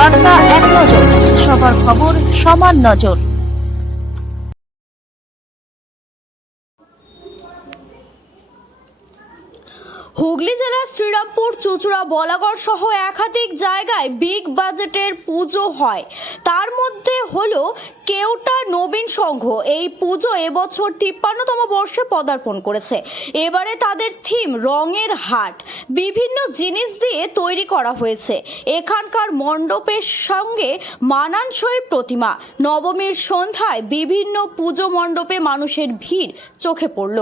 বার্তা এক নজর, সবার খবর সমান নজর। হুগলি জেলার শ্রীরামপুর, চুঁচুড়া, বলাগড় সহ একাধিক জায়গায় বিগ বাজেটের পুজো হয়। তার মধ্যে হলো কেওটা নবীন সংঘ। এই পুজো এবছর ৫৩তম বর্ষে পদার্পণ করেছে। এবারে তাদের থিম রঙের হাট। বিভিন্ন জিনিস দিয়ে তৈরি করা হয়েছে। এখানকার মণ্ডপের সঙ্গে মানানসই প্রতিমা। নবমীর সন্ধ্যায় বিভিন্ন পুজো মণ্ডপে মানুষের ভিড় চোখে পড়ল।